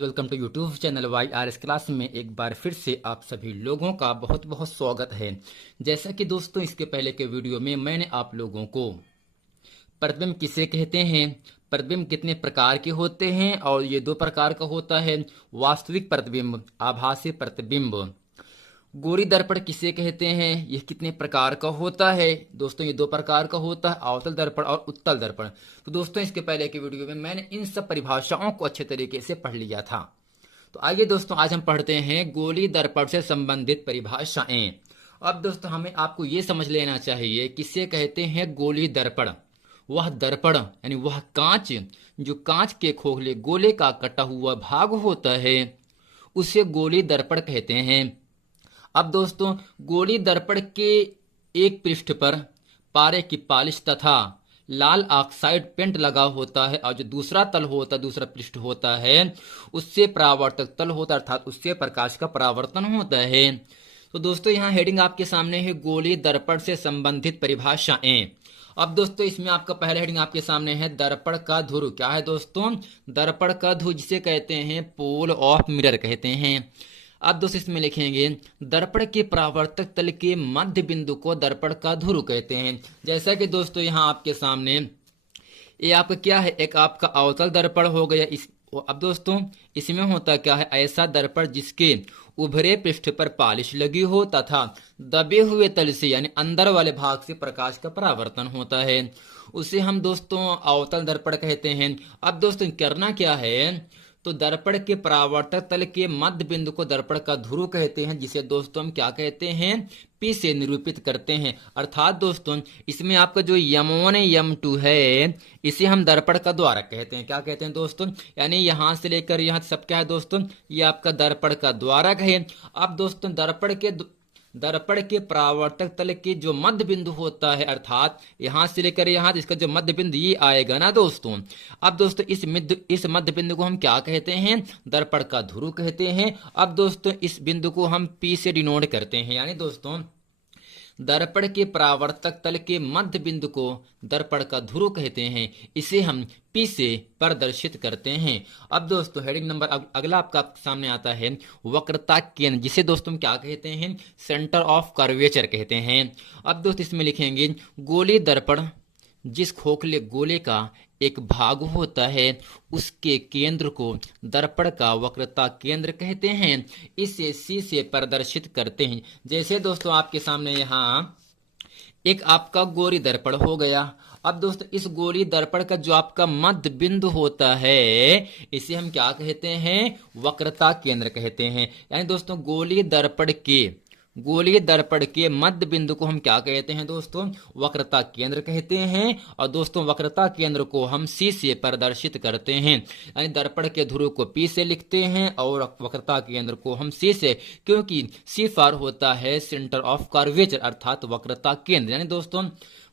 Welcome to YouTube channel Y R S class में एक बार फिर से आप सभी लोगों का बहुत बहुत स्वागत है। जैसा कि दोस्तों इसके पहले के वीडियो में मैंने आप लोगों को प्रतिबिंब किसे कहते हैं, प्रतिबिंब कितने प्रकार के होते हैं और ये दो प्रकार का होता है, वास्तविक प्रतिबिंब, आभासी प्रतिबिंब। गोरी दर्पण किसे कहते हैं, यह कितने प्रकार का होता है। दोस्तों ये दो प्रकार का होता है, अवतल दर्पण और उत्तल दर्पण। तो दोस्तों इसके पहले के वीडियो में मैंने इन सब परिभाषाओं को अच्छे तरीके से पढ़ लिया था। तो आइए दोस्तों आज हम पढ़ते हैं गोली दर्पण से संबंधित परिभाषाएं। अब दोस्तों हमें आपको ये समझ लेना चाहिए किसे कहते हैं गोली दर्पण। वह दर्पण यानी वह कांच जो कांच के खोखले गोले का कटा हुआ भाग होता है उसे गोली दर्पण कहते हैं। अब दोस्तों गोली दर्पण के एक पृष्ठ पर पारे की पालिश तथा लाल ऑक्साइड पेंट लगा होता है और जो दूसरा तल होता है, दूसरा पृष्ठ होता है, उससे परावर्तक तल होता है, अर्थात उससे प्रकाश का परावर्तन होता है। तो दोस्तों यहाँ हेडिंग आपके सामने है गोली दर्पण से संबंधित परिभाषाएं। अब दोस्तों इसमें आपका पहला हेडिंग आपके सामने है दर्पण का ध्रुव। क्या है दोस्तों? दर्पण का ध्रुव जिसे कहते हैं पोल ऑफ मिरर कहते हैं। अब दोस्तों इसमें लिखेंगे दर्पण के परावर्तक तल के मध्य बिंदु को दर्पण का ध्रुव कहते हैं। जैसा कि दोस्तों यहाँ आपके सामने ये आपका क्या है, एक आपका अवतल दर्पण हो गया। अब दोस्तों इसमें होता क्या है, ऐसा दर्पण जिसके उभरे पृष्ठ पर पालिश लगी हो तथा दबे हुए तल से यानी अंदर वाले भाग से प्रकाश का परावर्तन होता है, उसे हम दोस्तों अवतल दर्पण कहते हैं। अब दोस्तों करना क्या है, तो दर्पण के परावर्तक तल के मध्य बिंदु को दर्पण का ध्रुव कहते हैं, जिसे दोस्तों हम क्या कहते हैं, पी से निरूपित करते हैं। अर्थात दोस्तों इसमें आपका जो यम1 यम2 है इसे हम दर्पण का द्वारक कहते हैं। क्या कहते हैं दोस्तों, यानी यहां से लेकर यहां सब क्या है दोस्तों, ये आपका दर्पण का द्वारक है। अब दोस्तों दर्पण के परावर्तक तल के जो मध्य बिंदु होता है, अर्थात यहां से लेकर यहां इसका जो मध्य बिंदु ये आएगा ना दोस्तों। अब दोस्तों इस मध्य बिंदु को हम क्या कहते हैं, दर्पण का ध्रुव कहते हैं। अब दोस्तों इस बिंदु को हम पी से डिनोट करते हैं, यानी दोस्तों दर्पण के परावर्तक तल के मध्य बिंदु को दर्पण का ध्रुव कहते हैं, इसे हम पी से प्रदर्शित करते हैं। अब दोस्तों हेडिंग नंबर अगला आपका सामने आता है वक्रता केंद्र, जिसे दोस्तों हम क्या कहते हैं, सेंटर ऑफ कर्वेचर कहते हैं। अब दोस्तों इसमें लिखेंगे गोली दर्पण जिस खोखले गोले का एक भाग होता है उसके केंद्र को दर्पण का वक्रता केंद्र कहते हैं, इसे सी से प्रदर्शित करते हैं। जैसे दोस्तों आपके सामने यहाँ एक आपका गोली दर्पण हो गया। अब दोस्तों इस गोली दर्पण का जो आपका मध्य बिंदु होता है इसे हम क्या कहते हैं, वक्रता केंद्र कहते हैं। यानी दोस्तों गोलीय दर्पण के मध्य बिंदु को हम क्या कहते हैं दोस्तों, वक्रता केंद्र कहते हैं। और दोस्तों वक्रता केंद्र को हम सी से प्रदर्शित करते हैं, यानी दर्पण के ध्रुव को पी से लिखते हैं और वक्रता केंद्र को हम सी से, क्योंकि सी फॉर होता है सेंटर ऑफ कर्वेचर अर्थात वक्रता केंद्र। यानी दोस्तों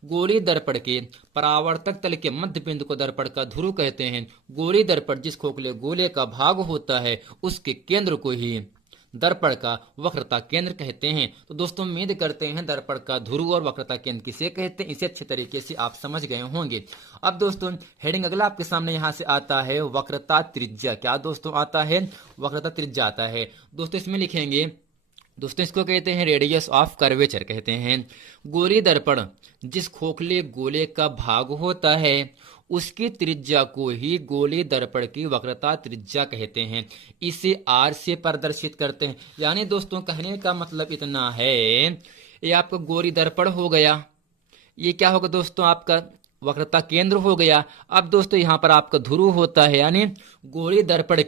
गोली दर्पण के परावर्तक तल के मध्य बिंदु को दर्पण का ध्रुव कहते हैं। गोली दर्पण जिस खोखले गोले का भाग होता है उसके केंद्र को ही दर्पण का वक्रता केंद्र कहते हैं। तो दोस्तों उम्मीद करते हैं दर्पण का ध्रुव और वक्रता केंद्र किसे कहते हैं इसे अच्छे तरीके से आप समझ गए होंगे। अब दोस्तों हेडिंग अगला आपके सामने यहां से आता है वक्रता त्रिज्या। क्या दोस्तों आता है, वक्रता त्रिज्या आता है। दोस्तों इसमें लिखेंगे, दोस्तों इसको कहते हैं रेडियस ऑफ कर्वेचर कहते हैं। गोली दर्पण जिस खोखले गोले का भाग होता है उसकी त्रिज्या को ही गोली दर्पण की वक्रता त्रिज्या कहते हैं, इसे आर से प्रदर्शित करते हैं। यानी दोस्तों कहने का मतलब इतना है, ये आपका गोली दर्पण हो गया, ये क्या होगा दोस्तों, आपका वक्रता केंद्र हो गया। अब दोस्तों यहाँ पर आपका ध्रुव होता है, यानी गोली दर्पण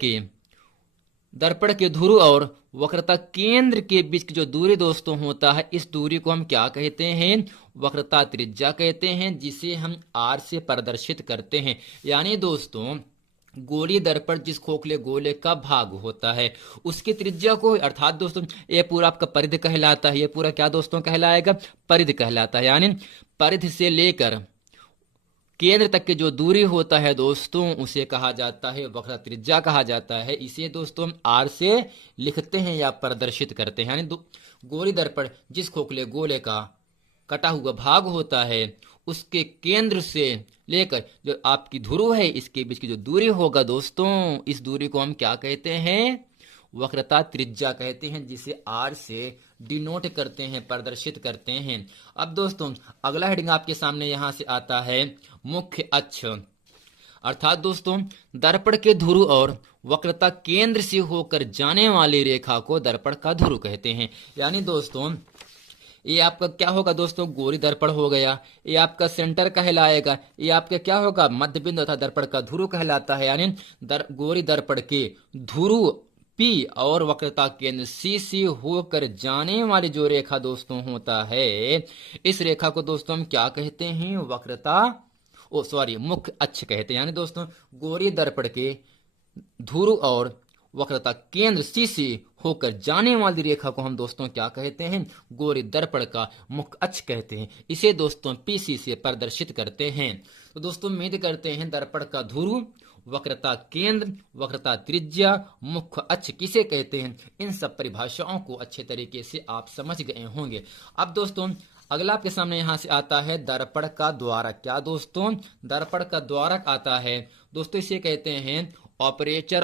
के ध्रुव और वक्रता केंद्र के बीच की जो दूरी दोस्तों होता है, इस दूरी को हम क्या कहते हैं, वक्रता त्रिज्या कहते हैं, जिसे हम आर से प्रदर्शित करते हैं। यानी दोस्तों गोली दर्पण जिस खोखले गोले का भाग होता है उसकी त्रिज्या को, अर्थात दोस्तों ये पूरा आपका परिधि कहलाता है, ये पूरा क्या दोस्तों कहलाएगा, परिधि कहलाता है। यानी परिधि से लेकर केंद्र तक की जो दूरी होता है दोस्तों उसे कहा जाता है वक्रता त्रिज्या कहा जाता है। इसे दोस्तों हम आर से लिखते हैं या प्रदर्शित करते हैं। यानी गोली दर्पण जिस खोखले गोले का कटा हुआ भाग होता है उसके केंद्र से लेकर जो आपकी ध्रुव है इसके बीच की जो दूरी होगा दोस्तों, इस दूरी को हम क्या कहते हैं? वक्रता त्रिज्या कहते हैं, जिसे आर से डिनोट करते हैं, प्रदर्शित करते हैं। अब दोस्तों अगला हेडिंग आपके सामने यहां से आता है मुख्य अक्ष, अर्थात दोस्तों दर्पण के ध्रुव और वक्रता केंद्र से होकर जाने वाली रेखा को दर्पण का ध्रुव कहते हैं। यानी दोस्तों ये आपका क्या होगा दोस्तों? गोरी दर्पण हो गया, ये आपका सेंटर कहलाएगा, ये आपका क्या होगा? मध्य बिंदु अर्थात दर्पण का ध्रुव कहलाता है। यानी गोरी दर्पण के ध्रुव P और वक्रता केंद्र C से होकर जाने वाली जो रेखा दोस्तों होता है, इस रेखा को दोस्तों हम क्या कहते हैं? मुख्य अक्ष कहते हैं। यानी दोस्तों गोरी दर्पण के ध्रुव और वक्रता केंद्र C से होकर जाने वाली रेखा को हम दोस्तों क्या कहते हैं? गोरी दर्पण का मुख्य अक्ष कहते हैं। इसे दोस्तों PC से प्रदर्शित करते हैं। तो दोस्तों उम्मीद करते हैं दर्पण का ध्रुव, वक्रता केंद्र, वक्रता त्रिज्या, मुख्य अक्ष किसे कहते हैं, इन सब परिभाषाओं को अच्छे तरीके से आप समझ गए होंगे। अब दोस्तों अगला आपके सामने यहां से आता है दर्पण का द्वारक। क्या दोस्तों? दर्पण का द्वारक आता है दोस्तों, इसे कहते हैं ऑपरेचर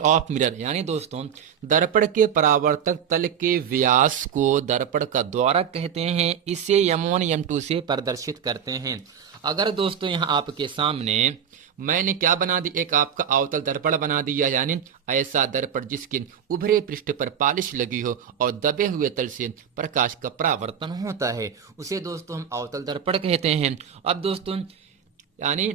ऑफ मिरर। यानी दोस्तों दर्पण के परावर्तक तल के व्यास को दर्पण का द्वारक कहते हैं। इसे M1 M2 से प्रदर्शित करते हैं। अगर दोस्तों यहाँ आपके सामने मैंने क्या बना दी? एक आपका अवतल दर्पण बना दिया, यानी ऐसा दर्पण जिसके उभरे पृष्ठ पर पॉलिश लगी हो और दबे हुए तल से प्रकाश का परावर्तन होता है, उसे दोस्तों हम अवतल दर्पण कहते हैं। अब दोस्तों यानी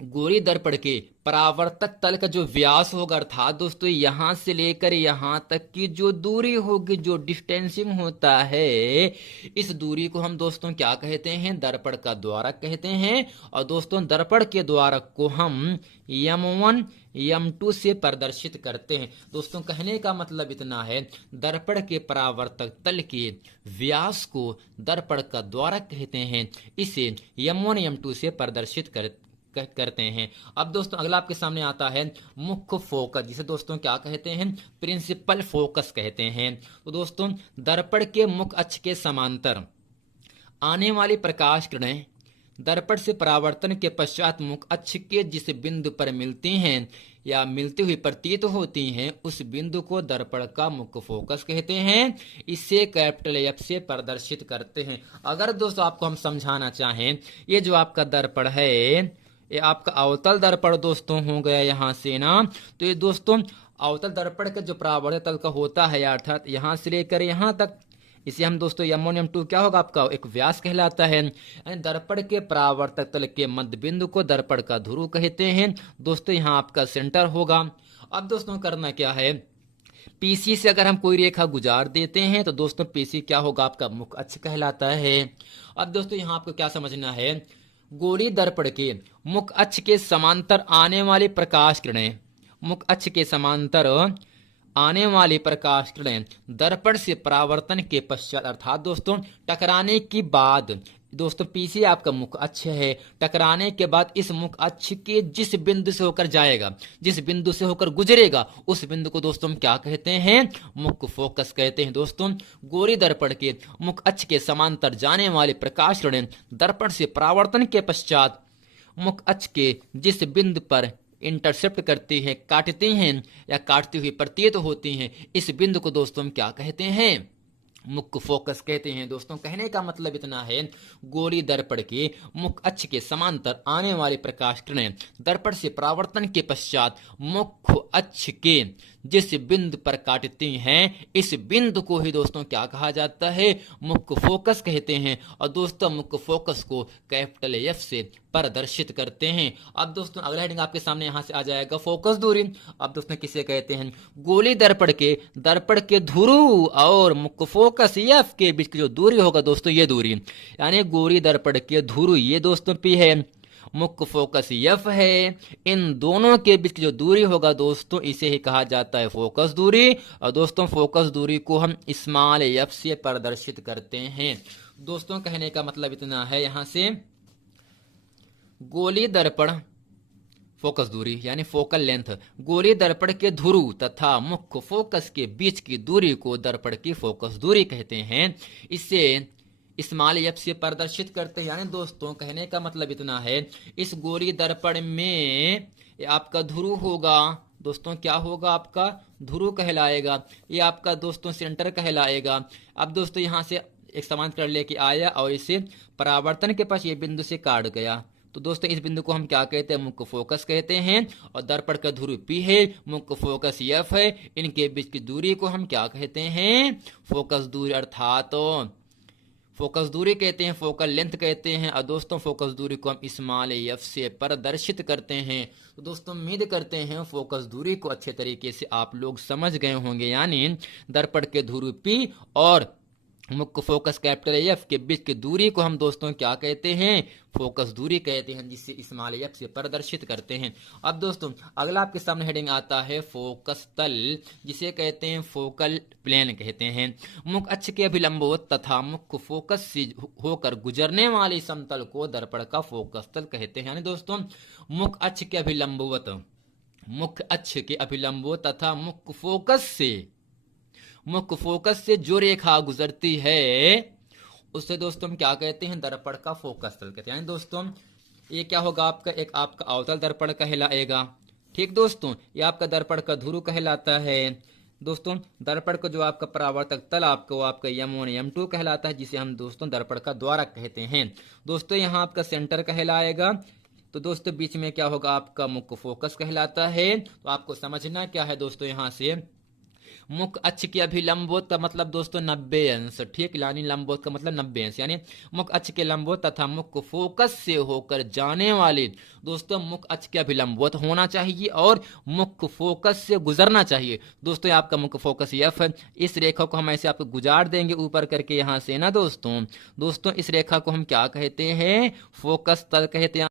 गोरी दर्पण के परावर्तक तल का जो व्यास होगा, अर्थात दोस्तों यहां से लेकर यहां तक की जो दूरी होगी, जो डिस्टेंसिंग होता है, इस दूरी को हम दोस्तों क्या कहते हैं? दर्पण का द्वारक कहते हैं। और दोस्तों दर्पण के द्वारक को हम M1 M2 से प्रदर्शित करते हैं। दोस्तों कहने का मतलब इतना है, दर्पण के परावर्तक तल के व्यास को दर्पण का द्वारक कहते हैं। इसे M1 M2 से प्रदर्शित करते हैं। अब दोस्तों अगला आपके सामने आता है मुख्य फोकस, जिसे दोस्तों क्या कहते हैं? प्रिंसिपल फोकस कहते हैं। तो दोस्तों दर्पण के मुख्य अक्ष के समांतर आने वाली प्रकाश किरणें दर्पण से परावर्तन के पश्चात मुख्य अक्ष के जिस बिंदु पर मिलती हैं या मिलती हुई प्रतीत होती हैं, उस बिंदु को दर्पण का मुख्य फोकस कहते हैं। इसे कैपिटल F से प्रदर्शित करते हैं। अगर दोस्तों आपको हम समझाना चाहें, ये जो आपका दर्पण है, ये आपका अवतल दर्पण दोस्तों हो गया यहां से ना। तो ये दोस्तों अवतल दर्पण का जो परावर्तक तल का होता है, अर्थात यहां से लेकर यहां तक, इसे हम दोस्तों M1 M2 क्या होगा? आपका एक व्यास कहलाता है। दर्पण के परावर्तक तल के मध्य बिंदु को दर्पण का ध्रुव कहते हैं। दोस्तों यहाँ आपका सेंटर होगा। अब दोस्तों करना क्या है? PC से अगर हम कोई रेखा गुजार देते हैं तो दोस्तों PC क्या होगा? आपका मुख्य अक्ष कहलाता है। अब दोस्तों यहाँ आपको क्या समझना है? गोरी दर्पण के मुख्य अक्ष के समांतर आने वाली प्रकाश किरणें, मुख्य अक्ष के समांतर आने वाली प्रकाश किरणें दर्पण से परावर्तन के पश्चात, अर्थात दोस्तों टकराने की बाद, दोस्तों PC आपका मुख्य अक्ष है, टकराने के बाद इस मुख्य अक्ष के जिस बिंदु से होकर जाएगा, जिस बिंदु से होकर गुजरेगा, उस बिंदु को दोस्तों हम क्या कहते हैं? मुख्य फोकस कहते हैं। दोस्तों गोरी दर्पण के मुख्य अक्ष के समांतर जाने वाली प्रकाश किरणें दर्पण से परावर्तन के पश्चात मुख्य अक्ष के जिस बिंदु पर इंटरसेप्ट करती है, काटती हैं या काटती हुई प्रतीत होती हैं, इस बिंदु को दोस्तों हम क्या कहते हैं? मुख्य फोकस कहते हैं। दोस्तों कहने का मतलब इतना है, गोरी दर्पण के मुख्य अक्ष के समांतर आने वाली प्रकाश किरणें दर्पण से परावर्तन के पश्चात मुख्य अक्ष के जिस बिंदु पर काटती हैं, इस बिंदु को ही दोस्तों क्या कहा जाता है? मुख्य फोकस कहते हैं। और दोस्तों मुख्य फोकस को कैपिटल F से प्रदर्शित करते हैं। अब दोस्तों अगला हेडिंग आपके सामने यहां से आ जाएगा फोकस दूरी। अब दोस्तों किसे कहते हैं? गोली दर्पण के ध्रुव और मुख्य फोकस F के बीच की जो दूरी होगा दोस्तों, ये दूरी, यानी गोली दर्पण के ध्रुव ये दोस्तों P है, मुख्य फोकस F है। इन दोनों के बीच की जो दूरी होगा दोस्तों, इसे ही कहा जाता है फोकस दूरी। और दोस्तों फोकस दूरी को हम स्मॉल f से प्रदर्शित करते हैं। दोस्तों कहने का मतलब इतना है, यहां से गोली दर्पण फोकस दूरी यानी फोकल लेंथ, गोली दर्पण के ध्रुव तथा मुख्य फोकस के बीच की दूरी को दर्पण की फोकस दूरी कहते हैं। इसे स्मॉल एफ से प्रदर्शित करते हैं। यानी दोस्तों कहने का मतलब इतना है, इस गोलीय दर्पण में ये आपका ध्रुव होगा दोस्तों, क्या होगा आपका ध्रुव कहलाएगा, ये आपका दोस्तों सेंटर कहलाएगा। अब दोस्तों यहाँ से एक समांतर लेके आया और इसे परावर्तन के पास ये बिंदु से काट गया, तो दोस्तों इस बिंदु को हम क्या कहते हैं, मुख्य फोकस कहते हैं। और दर्पण का ध्रुव P है, मुख्य फोकस F है, इनके बीच की दूरी को हम क्या कहते हैं, फोकस दूरी, अर्थात फोकस दूरी कहते हैं, फोकल लेंथ कहते हैं। और दोस्तों फोकस दूरी को हम स्मॉल एफ से प्रदर्शित करते हैं। तो दोस्तों उम्मीद करते हैं फोकस दूरी को अच्छे तरीके से आप लोग समझ गए होंगे। यानी दर्पण के ध्रुव P और मुख्य फोकस कैपिटल एफ के बीच की दूरी को हम दोस्तों क्या कहते हैं, फोकस दूरी कहते हैं, जिससे स्मॉल एफ से प्रदर्शित करते हैं। अब दोस्तों अगला आपके सामने हेडिंग आता है फोकस तल, जिसे कहते हैं फोकल प्लेन कहते हैं। मुख्य अक्ष के अभिलंबवत तथा मुख्य फोकस से होकर गुजरने वाले समतल को दर्पण का फोकस तल कहते हैं। यानी दोस्तों मुख्य अक्ष के अभिलंबवत, मुख्य अक्ष के अभिलंबवत तथा मुख्य फोकस से जो रेखा गुजरती है उससे दोस्तों हम क्या कहते हैं, दर्पण का फोकस तल कहते हैं। यानी दोस्तों ये क्या होगा आपका, एक आपका अवतल दर्पण कहलाएगा। ठीक दोस्तों, ये आपका दर्पण का ध्रुव कहलाता है। दोस्तों दर्पण का जो आपका परावर्तक तल आपका वो आपका M1 M2 कहलाता है, जिसे हम दोस्तों दर्पण का द्वारक कहते हैं। दोस्तों यहाँ आपका सेंटर कहलाएगा। तो दोस्तों बीच में क्या होगा, आपका मुख्य फोकस कहलाता है। तो आपको समझना क्या है दोस्तों, यहाँ से मुख्य अक्ष के अभिलंबोत का मतलब दोस्तों 90 अंश, ठीक, यानी लंबोत का मतलब 90 अंश, यानी मुख्य अक्ष के लंबोत तथा मुख्य फोकस से होकर जाने वाले दोस्तों मुख्य अक्ष के अभिलंबोत होना चाहिए और मुख्य फोकस से गुजरना चाहिए। दोस्तों आपका मुख्य फोकस एफ है, इस रेखा को हम ऐसे आपको गुजार देंगे ऊपर करके यहाँ से ना दोस्तों इस रेखा को हम क्या कहते हैं, फोकस तल कहते हैं।